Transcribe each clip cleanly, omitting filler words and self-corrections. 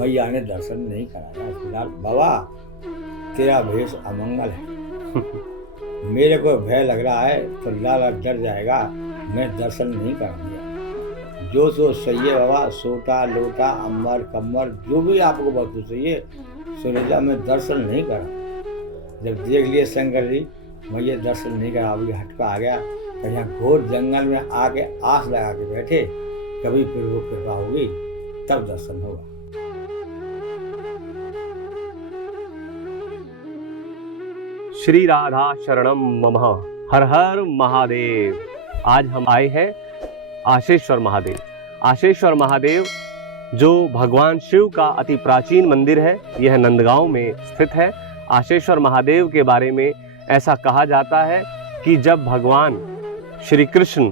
मैया ने दर्शन नहीं कराया। फिलहाल बाबा तेरा भेष अमंगल है, मेरे को भय लग रहा है तो लाला डर जाएगा, मैं दर्शन नहीं करूँगा। जो सो सही है बाबा, सोटा लोटा अम्बर कम्बर जो भी आपको वस्तु चाहिए सुरेजा, मैं दर्शन नहीं करा। जब देख लिए शंकर जी मैया दर्शन नहीं करा, अभी हटका आ गया। कहीं घोर जंगल में आके आस लगा के बैठे, कभी फिर वो कृपा होगी तब दर्शन होगा। श्री राधा शरणम मम, हर हर महादेव। आज हम आए हैं आशेश्वर महादेव। आशेश्वर महादेव जो भगवान शिव का अति प्राचीन मंदिर है, यह नंदगांव में स्थित है। आशेश्वर महादेव के बारे में ऐसा कहा जाता है कि जब भगवान श्री कृष्ण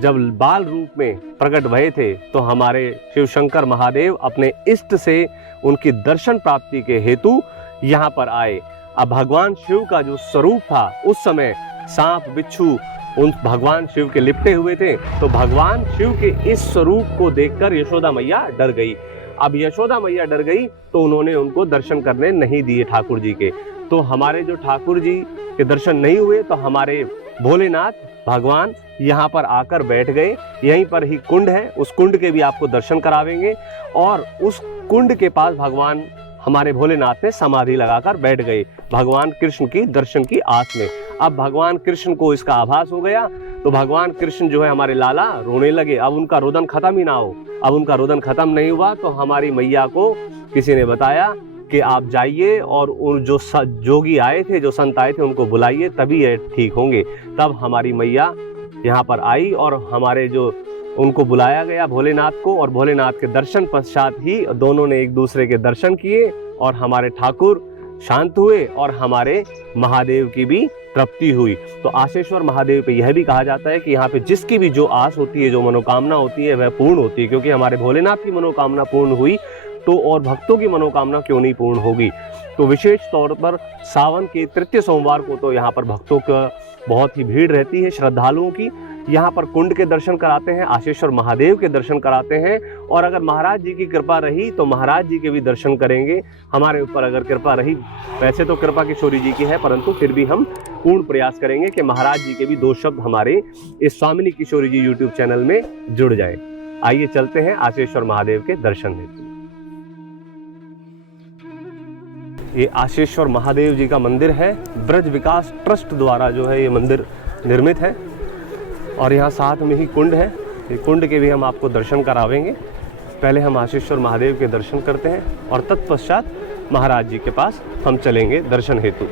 जब बाल रूप में प्रकट भये थे तो हमारे शिव शंकर महादेव अपने इष्ट से उनकी दर्शन प्राप्ति के हेतु यहाँ पर आए। अब भगवान शिव का जो स्वरूप था उस समय सांप बिच्छू उन भगवान शिव के लिपटे हुए थे, तो भगवान शिव के इस स्वरूप को देखकर यशोदा मैया डर गई। अब यशोदा मैया डर गई तो उन्होंने उनको दर्शन करने नहीं दिए ठाकुर जी के। तो हमारे जो ठाकुर जी के दर्शन नहीं हुए तो हमारे भोलेनाथ भगवान यहाँ पर आकर बैठ गए। यहीं पर ही कुंड है, उस कुंड के भी आपको दर्शन करावेंगे। और उस कुंड के पास भगवान हमारे भोलेनाथ ने समाधि लगाकर बैठ गए भगवान कृष्ण की दर्शन की आस में। अब भगवान कृष्ण को इसका आभास हो गया तो भगवान कृष्ण जो है हमारे लाला रोने लगे। अब उनका रोदन खत्म ही ना हो। अब उनका रोदन खत्म नहीं हुआ तो हमारी मैया को किसी ने बताया कि आप जाइए और उन जो जोगी आए थे, जो संत आए थे, उनको बुलाइए, तभी ये ठीक होंगे। तब हमारी मैया यहाँ पर आई और हमारे जो उनको बुलाया गया भोलेनाथ को, और भोलेनाथ के दर्शन पश्चात ही दोनों ने एक दूसरे के दर्शन किए और हमारे ठाकुर शांत हुए और हमारे महादेव की भी तृप्ति हुई। तो आशेश्वर महादेव पे यह भी कहा जाता है कि यहाँ पे जिसकी भी जो आस होती है, जो मनोकामना होती है, वह पूर्ण होती है। क्योंकि हमारे भोलेनाथ की मनोकामना पूर्ण हुई तो और भक्तों की मनोकामना क्यों नहीं पूर्ण होगी। तो विशेष तौर पर सावन के तृतीय सोमवार को तो यहाँ पर भक्तों का बहुत ही भीड़ रहती है, श्रद्धालुओं की। यहाँ पर कुंड के दर्शन कराते हैं, आशेश्वर महादेव के दर्शन कराते हैं, और अगर महाराज जी की कृपा रही तो महाराज जी के भी दर्शन करेंगे। हमारे ऊपर अगर कृपा रही, वैसे तो कृपा किशोरी जी की है, परंतु फिर भी हम पूर्ण प्रयास करेंगे कि महाराज जी के भी दो शब्द हमारे इस स्वामिनी किशोरी जी यूट्यूब चैनल में जुड़ जाए। आइए चलते हैं आशेश्वर महादेव के दर्शन हेतु। ये आशेश्वर महादेव जी का मंदिर है, ब्रज विकास ट्रस्ट द्वारा जो है ये मंदिर निर्मित है। और यहाँ साथ में ही कुंड है, ये कुंड के भी हम आपको दर्शन करावेंगे। पहले हम आशेश्वर महादेव के दर्शन करते हैं और तत्पश्चात महाराज जी के पास हम चलेंगे दर्शन हेतु।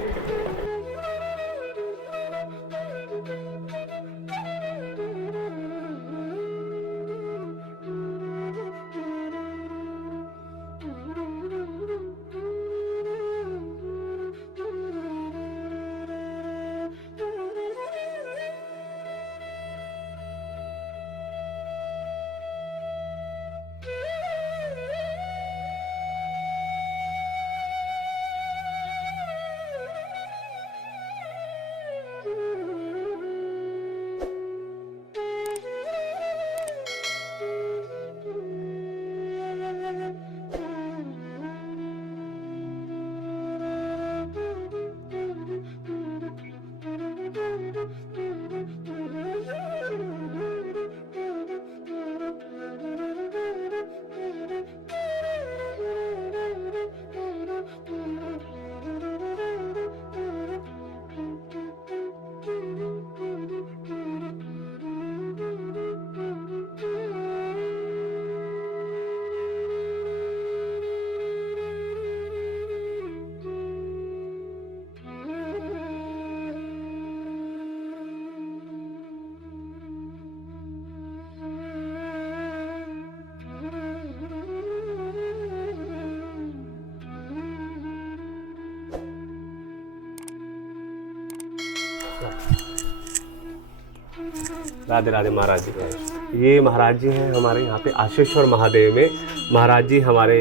राधे राधे महाराज जी। ये महाराज जी हैं हमारे यहाँ पे आशेश्वर महादेव में। महाराज जी हमारे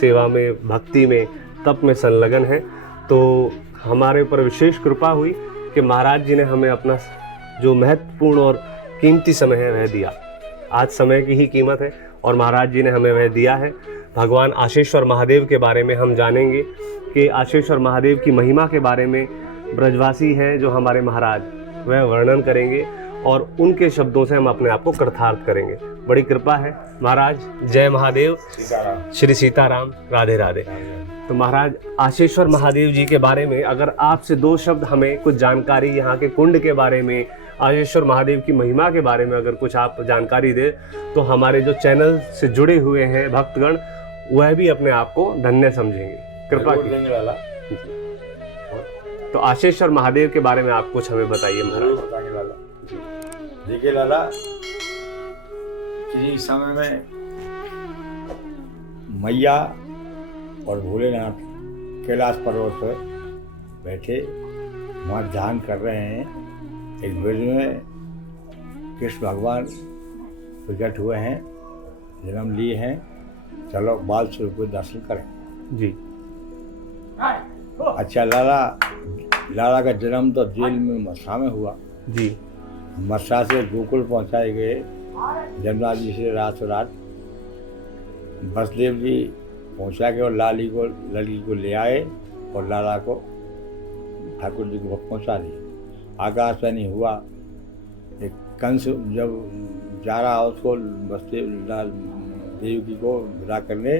सेवा में, भक्ति में, तप में संलग्न हैं। तो हमारे ऊपर विशेष कृपा हुई कि महाराज जी ने हमें अपना जो महत्वपूर्ण और कीमती समय है वह दिया। आज समय की ही कीमत है और महाराज जी ने हमें वह दिया है। भगवान आशेश्वर महादेव के बारे में हम जानेंगे कि आशेश्वर महादेव की महिमा के बारे में ब्रजवासी हैं जो हमारे महाराज वह वर्णन करेंगे और उनके शब्दों से हम अपने आप को कृतार्थ करेंगे। बड़ी कृपा है महाराज। जय महादेव, सीताराम। श्री सीताराम, राधे राधे। तो महाराज आशेश्वर महादेव जी के बारे में अगर आपसे दो शब्द हमें कुछ जानकारी यहाँ के कुंड के बारे में, आशेश्वर महादेव की महिमा के बारे में अगर कुछ आप जानकारी दे तो हमारे जो चैनल से जुड़े हुए हैं भक्तगण वह भी अपने आप को धन्य समझेंगे। कृपा की। लाला। तो आशेश्वर महादेव के बारे में आप कुछ हमें बताइए महाराज। बताएंगे लाला। देखिए लाला, किसी समय में मैया और भोलेनाथ कैलाश पर्वत पर बैठे वहाँ ध्यान कर रहे हैं। एक ब्रज में कृष्ण भगवान प्रकट हुए हैं, जन्म लिए हैं। चलो बाल स्वरूप को दर्शन करें जी। अच्छा लाला का जन्म तो जेल में मथुरा में हुआ जी। मथुरा से गोकुल पहुंचाए गए जमुना जी से रात बसदेव जी पहुंचा के और लड़की को ले आए और लाला को ठाकुर जी को पहुंचा दिया। आकाशवाणी हुआ। एक कंस जब जा रहा उसको बसदेव देवकी को विदा करने,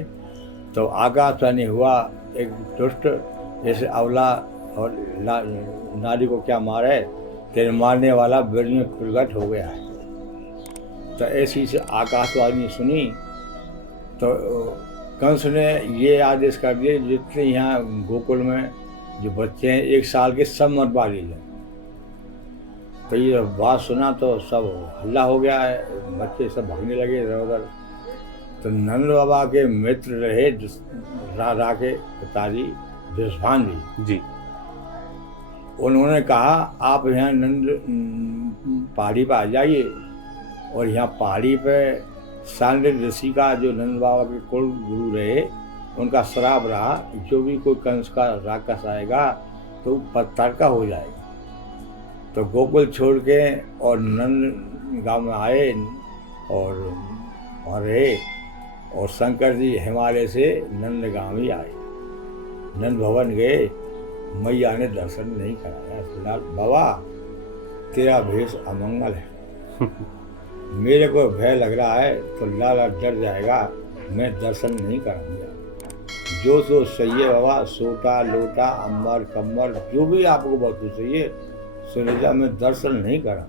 तो आकाशवाणी हुआ एक दुष्ट जैसे अवला और नारी को क्या मारे, तेरे मारने वाला ब्रज में प्रकट हो गया है। तो ऐसी से आकाशवाणी सुनी तो कंस ने ये आदेश कर दिए जितने यहाँ गोकुल में जो बच्चे हैं 1 साल के सब मरवा लीजिए। तो ये बात सुना तो सब हल्ला हो गया है, बच्चे सब भागने लगे इधर उधर। तो नंद बाबा के मित्र रहे राधा के पिताजी विश्वान जी, उन्होंने कहा आप यहाँ पहाड़ी पर आ जाइए। और यहाँ पहाड़ी पे सांडिल ऋषि का जो नंद बाबा के कुल गुरु रहे उनका श्राप रहा, जो भी कोई कंस का राक्षस आएगा तो पत्थर का हो जाएगा। तो गोकुल छोड़ के और नंद गांव में आए और वहाँ रहे। और शंकर जी हिमालय से नंद गांव ही आए, नंद भवन गए। मैया ने दर्शन नहीं कराया। फिलहाल बाबा तेरा भेष अमंगल है, मेरे को भय लग रहा है तो लाला डर जाएगा, मैं दर्शन नहीं कराऊंगा। जो चाहिए बाबा, सोटा लोटा अंबर कम्बर जो भी आपको वस्तु चाहिए सुनिजा, मैं दर्शन नहीं करा।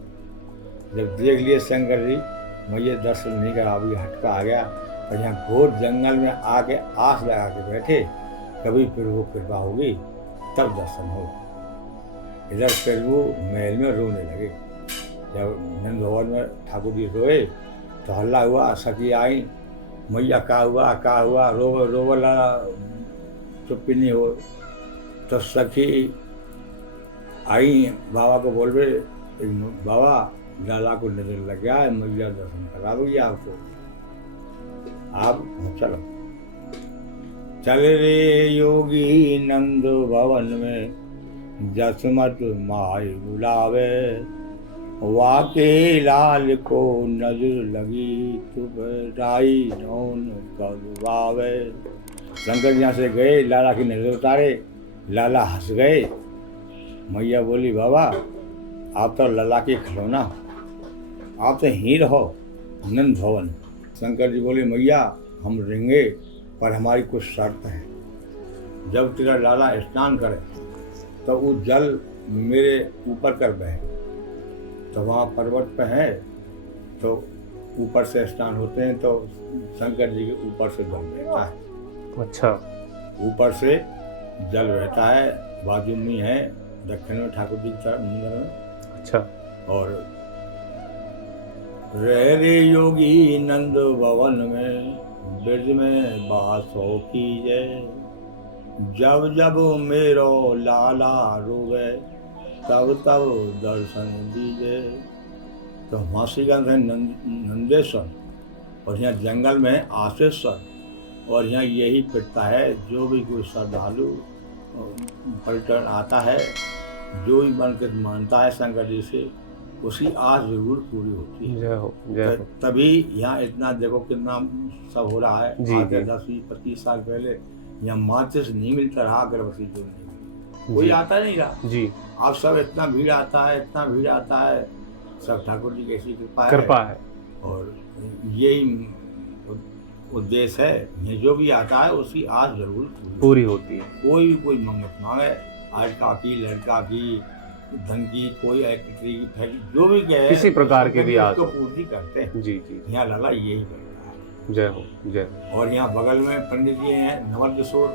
जब देख लिए शंकर जी मैया दर्शन नहीं करा, अभी हटका आ गया। और यहाँ घोर जंगल में आके आस लगा के बैठे, कभी प्रभु कृपा होगी तब दर्शन हो। इधर प्रभु महल में रोने लगे। जब नंद भवन में ठाकुर जी रोए तो हल्ला हुआ, सखी आई, मैया का हुआ, रो लाला चुप्पी नहीं हो। तो सखी आई बाबा को बोल रहे, बाबा लाला को नजर लग गया है, मैया दर्शन करा दूंगी आपको, आप चलो। चले रे योगी नंद भवन में, जसमत माई बुलावे, वाके लाल को नजर लगी, तुबराई नौन करवावे। शंकर जी यहाँ से गए, लाला की नजर उतारे, लाला हंस गए। मैया बोली बाबा आप तो लाला के खिलौना हो, आप तो ही रहो नंद भवन। शंकर जी बोले मैया हम रहेंगे पर हमारी कुछ शर्त है। जब तेरा लाला स्नान करे तो वो जल मेरे ऊपर कर बहे। तो वहाँ पर्वत पे है तो ऊपर से स्नान होते हैं, तो शंकर जी के ऊपर से जल बहता है। अच्छा, ऊपर से जल बहता है, बाजू में है दक्षिण में ठाकुर जी की तरफ मंदिर में। अच्छा। और रह रे योगी नंद भवन में, ब्रज में बासो कीजे, जब जब मेरो लाला रोवे, तब तब दर्शन दीजे। तो मासीगंज है नंदेश्वर और यहाँ जंगल में आशेश्वर, और यहाँ यही फिरता है जो भी कोई श्रद्धालु पर्यटन आता है, जो भी मन के मानता है शंकर जी से उसकी आस जरूर पूरी होती है। जय हो, जय हो। तभी यहाँ इतना देखो कितना सब हो रहा है। जी, आज से जी। 10-20-25 साल पहले यहाँ माचिस नहीं मिलता रहा, अगरबत्ती जो नहीं मिलती, कोई जी। आता नहीं रहा। जी, अब सब इतना भीड़ आता है, इतना भीड़ आता है। सब ठाकुर जी की ऐसी कृपा है। कृपा है। और यही उद्देश्य है, ये जो भी आता है उसकी आस जरूर पूरी होती है। कोई भी कोई मन्नत मांगे, लड़का की, लड़का की, धन की, कोई एक्ट्री की, फैक्ट्री, जो भी कहे, किसी प्रकार की भी आस तो हो। पूर्ति करते हैं। जी, जी। यहाँ लाला यही करता है। जय हो, जय हो। और यहाँ बगल में पंडित जी हैं नवल किशोर,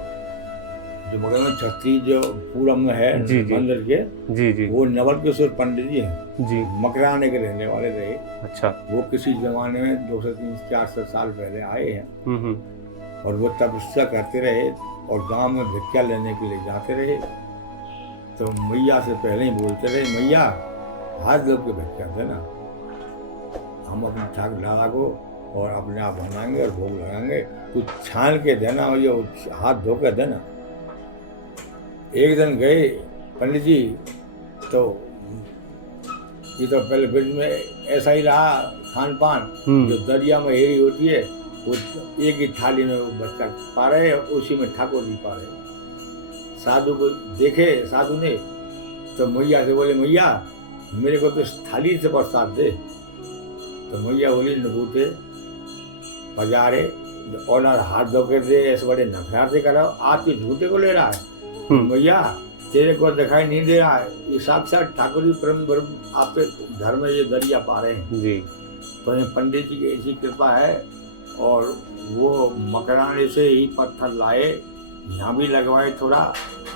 जो बगल में छत्तीसपुरम में है जी, जी। मंदिर के, जी, जी। वो नवल किशोर पंडित जी हैं। जी। मकराने के रहने वाले रहे। अच्छा। वो किसी जमाने में 200-300-400 साल पहले आए हैं। हम्म। और वो तपस्या करते रहे और गांव में भिक्षा लेने के लिए जाते रहे। तो मैया से पहले ही बोलते रहे, मैया हाथ धो के भिक्षा देना, हम अपने ठाकुर लाला को और अपने आप बनाएंगे और भोग लगाएंगे, कुछ छान के देना और ये हाथ धो के देना। एक दिन गए पंडित जी, तो ये तो पहले ब्रिज में ऐसा ही रहा खान पान, जो दरिया में हेरी होती है, वो एक ही थाली में वो बच्चा पा रहे, उसी में ठाकुर जी पा रहे। साधु को देखे साधु ने, तो मैया से बोले, मैया मेरे को तो इस थाली से प्रसाद दे। तो मैया बोली, नबूते पजारे और हाथ धो के दे, ऐसे बड़े नखरा से कराओ, आप ये झूठे को ले रहा है। मैया तेरे को दिखाई नहीं दे रहा है, ये साक्षात ठाकुर जी परम ब्रह्म आपके घर में ये दरिया पा रहे हैं जी। तो ये पंडित जी की ऐसी कृपा है। और वो मकराने से ही पत्थर लाए, यहाँ भी लगवाए थोड़ा,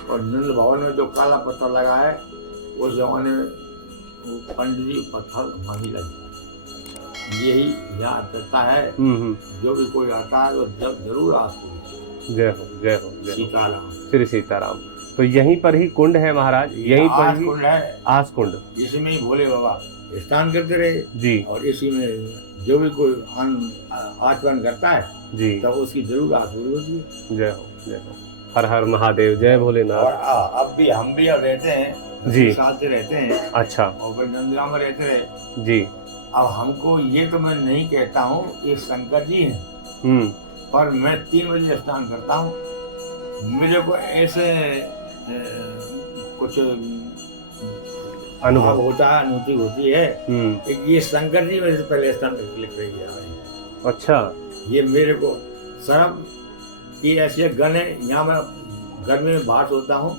और नंद भवन में जो काला पत्थर लगा है, उस जमाने में पंडित जी पत्थर वहीं लगता है। यही यहाँ करता है। जो भी कोई आता है तो जरूर आपको। जय हो, जय हो, जय हो। सीताराम, श्री सीताराम। तो यहीं पर ही कुंड है महाराज, यहीं पर ही कुंड है, आस कुंड। इसी में ही भोले बाबा स्नान करते रहे जी। और इसी में जो भी कोई आचमन करता है जी, तो उसकी जरूर आस पूरी होती है। जय हो, जय हो। हर हर महादेव, जय भोलेनाथ। और अब भी हम भी अब रहते हैं जी, साथ से रहते हैं। अच्छा। और नंदगांव में रहते रहे जी। अब हमको ये तो मैं नहीं कहता हूँ ये शंकर जी हैं, पर मैं 3 बजे स्नान करता हूँ। मुझे को ऐसे कुछ अनुभव होता है, अनुभूति होती है कि ये शंकर जी मेरे से पहले स्नान करके लिख रही है। अच्छा। ये मेरे को शर्म कि ऐसे गण है। यहाँ मैं गर्मी में बाहर सोता हूँ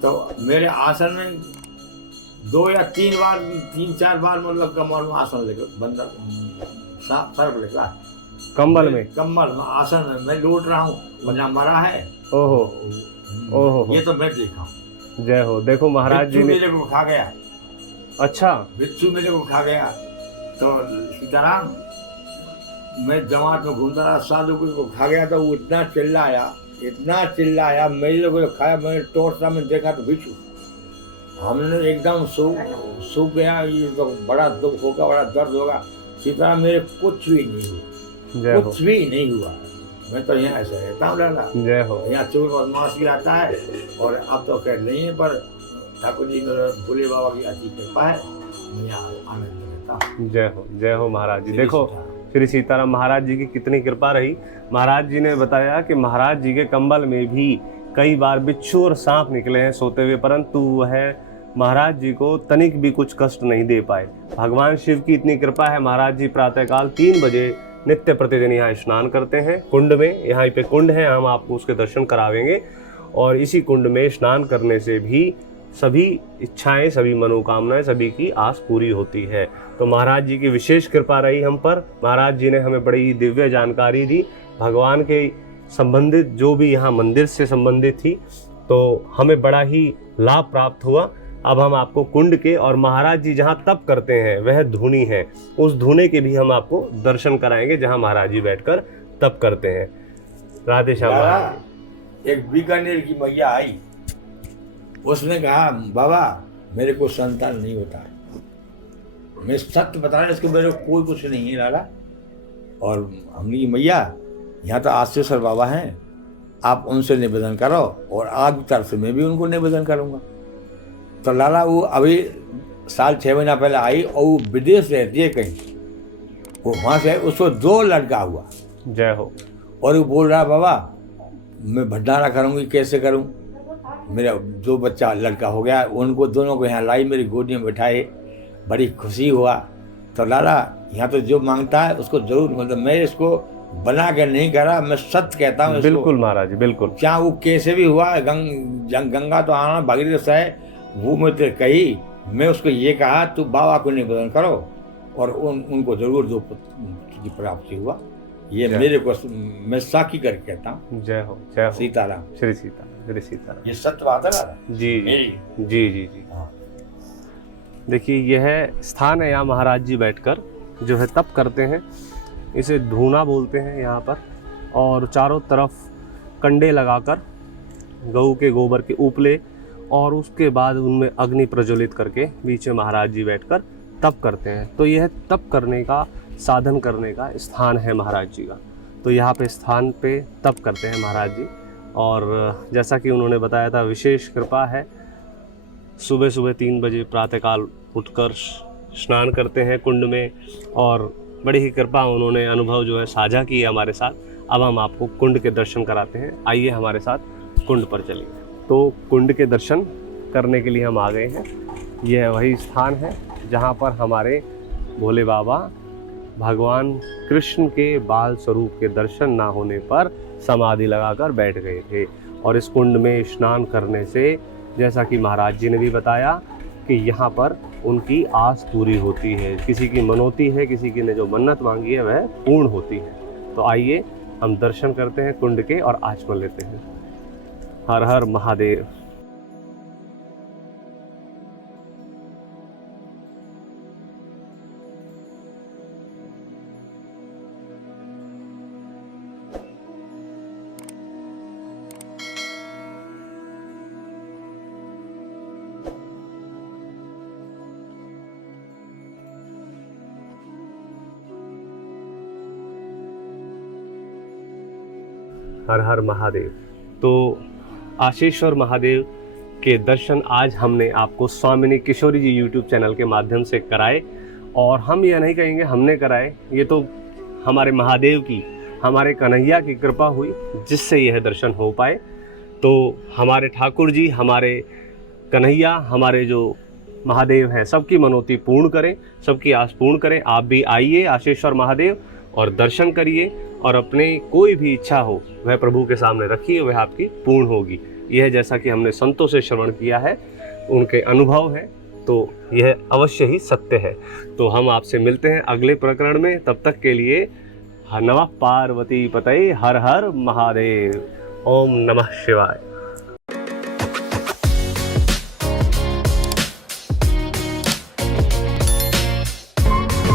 तो मेरे आसन में 2 या 3 बार 3-4 बार मतलब कमल में आसन लेकर बंदा सर्प लेकर कंबल में आसन में मैं लौट रहा हूँ, बंदा मरा है। ओहो ओहो, ये तो मैं देखा हूँ। जय हो। देखो महाराज जी ने मेरे को खा गया। अच्छा, बिच्छू मेरे को खा गया। तो सीताराम मैं जमात में घूमता रहा, साधु को खा गया तो वो इतना चिल्लाया मेरे को खाया। मैंने टॉर्च में देखा तो बिच्छू, हमने एकदम सूख गया। ये तो बड़ा दुख होगा, बड़ा दर्द होगा। सीताराम मेरे कुछ भी नहीं हुआ, कुछ भी नहीं हुआ। मैं तो यहाँ ऐसे रहता हूँ लाला। जय हो। यहाँ चोर बदमाश भी आता है और अब तो खैर नहीं है, पर ठाकुर जी मेरे भोले बाबा की अच्छी कृपा है, मैं यहाँ आनंद रहता हूँ। जय हो, जय हो महाराज जी। देखो श्री सीताराम महाराज जी की कितनी कृपा रही। महाराज जी ने बताया कि महाराज जी के कंबल में भी कई बार बिच्छू और सांप निकले हैं सोते हुए, परंतु वह महाराज जी को तनिक भी कुछ कष्ट नहीं दे पाए। भगवान शिव की इतनी कृपा है। महाराज जी प्रातःकाल 3 बजे नित्य प्रतिदिन यहाँ स्नान करते हैं कुंड में। यहाँ पे कुंड है, हम आपको उसके दर्शन करावेंगे। और इसी कुंड में स्नान करने से भी सभी इच्छाएं, सभी मनोकामनाएं, सभी की आस पूरी होती है। तो महाराज जी की विशेष कृपा रही हम पर। महाराज जी ने हमें बड़ी दिव्य जानकारी दी भगवान के संबंधित, जो भी यहाँ मंदिर से संबंधित थी, तो हमें बड़ा ही लाभ प्राप्त हुआ। अब हम आपको कुंड के और महाराज जी जहाँ तप करते हैं वह धुनी है, उस धुने के भी हम आपको दर्शन कराएंगे जहाँ महाराज जी बैठकर तप करते हैं। राधे श्याम महाराज। एक बीकानेर की मैया आई, उसने कहा बाबा मेरे को संतान नहीं होता है। मैं सत्य बता रहा, इसके मेरे को कोई कुछ नहीं है लाला। और हमने की मैया यहाँ तो आशेश्वर बाबा हैं, आप उनसे निवेदन करो और आज तरफ से मैं भी उनको निवेदन करूँगा। तो लाला वो अभी साल 6 महीना पहले आई और वो विदेश रहती है कहीं, वो वहाँ से उसको 2 लड़का हुआ जय हो। और वो बोल रहा बाबा मैं भंडारा करूँगी, कैसे करूँ, मेरा 2 बच्चा लड़का हो गया। उनको दोनों को यहाँ लाई, मेरी गोदी में बैठाए, बड़ी खुशी हुआ। तो लाला यहाँ तो जो मांगता है उसको जरूर मिलता। मैं इसको बना के नहीं करा, मैं सत्य कहता हूँ इसको। बिल्कुल महाराज जी, बिल्कुल। चाहे वो कैसे भी हुआ, गंगा तो आना भागीरथ है, वो मैं तो कही, मैं उसको ये कहा तू बाबा को निवेदन करो और उनको जरूर 2 पुत्र की प्राप्ति हुआ। ये मेरे को, मैं साक्षी करके कहता हूँ। जय हो, जय हो। सीताराम, श्री सीता, श्री सीताराम। ये सत्य बात है ना। जी जी जी जी जी। हाँ। देखिए यह स्थान है, यहाँ महाराज जी बैठकर जो है तप करते हैं। इसे धूना बोलते हैं यहाँ पर। और चारों तरफ कंडे लगाकर गऊ के गोबर के उपले, और उसके बाद उनमें अग्नि प्रज्वलित करके बीच में महाराज जी बैठकर तप करते हैं। तो यह तप करने का, साधन करने का स्थान है महाराज जी का। तो यहाँ पे स्थान पे तप करते हैं महाराज जी। और जैसा कि उन्होंने बताया था, विशेष कृपा है। सुबह सुबह 3 बजे प्रातःकाल उठकर स्नान करते हैं कुंड में, और बड़ी ही कृपा उन्होंने अनुभव जो है साझा किए हमारे साथ। अब हम आपको कुंड के दर्शन कराते हैं। आइए हमारे साथ कुंड पर चलिए। तो कुंड के दर्शन करने के लिए हम आ गए हैं। यह वही स्थान है जहाँ पर हमारे भोले बाबा भगवान कृष्ण के बाल स्वरूप के दर्शन ना होने पर समाधि लगाकर बैठ गए थे। और इस कुंड में स्नान करने से, जैसा कि महाराज जी ने भी बताया, कि यहाँ पर उनकी आस पूरी होती है। किसी की मनोती है, किसी की ने जो मन्नत मांगी है वह पूर्ण होती है। तो आइए हम दर्शन करते हैं कुंड के और आचमन लेते हैं। हर हर महादेव। हर हर महादेव। तो आशेश्वर महादेव के दर्शन आज हमने आपको स्वामिनी किशोरी जी यूट्यूब चैनल के माध्यम से कराए। और हम यह नहीं कहेंगे हमने कराए, ये तो हमारे महादेव की, हमारे कन्हैया की कृपा हुई जिससे यह दर्शन हो पाए। तो हमारे ठाकुर जी, हमारे कन्हैया, हमारे जो महादेव हैं, सबकी मनोती पूर्ण करें, सबकी आस पूर्ण करें। आप भी आइए आशेश्वर महादेव और दर्शन करिए, और अपने कोई भी इच्छा हो वह प्रभु के सामने रखिए, वह आपकी पूर्ण होगी। यह जैसा कि हमने संतों से श्रवण किया है, उनके अनुभव है, तो यह अवश्य ही सत्य है। तो हम आपसे मिलते हैं अगले प्रकरण में। तब तक के लिए नमः पार्वती पतये, हर हर महादेव। ओम नमः शिवाय।